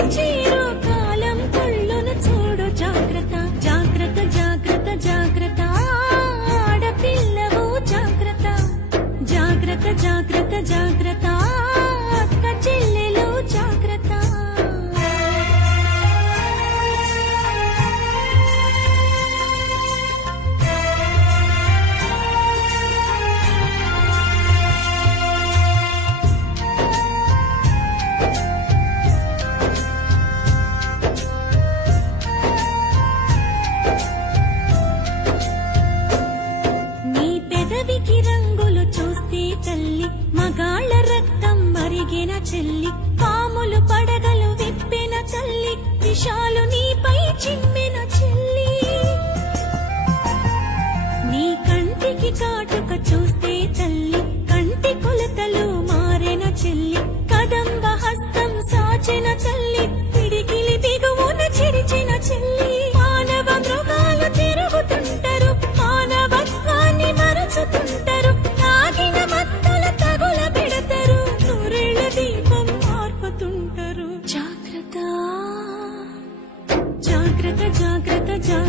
Gucci. తాకిన చెల్లి పాములు పడగలు విప్పిన తల్లి విషాలు నీపై చిమ్మిన చెల్లి. నీ కంటికి కాటుక చూస్తే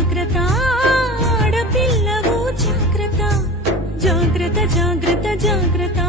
జాగ్రత్త జాగ్రత్త. జాగ్రత్త జాగ్రత్త జాగ్రత్త.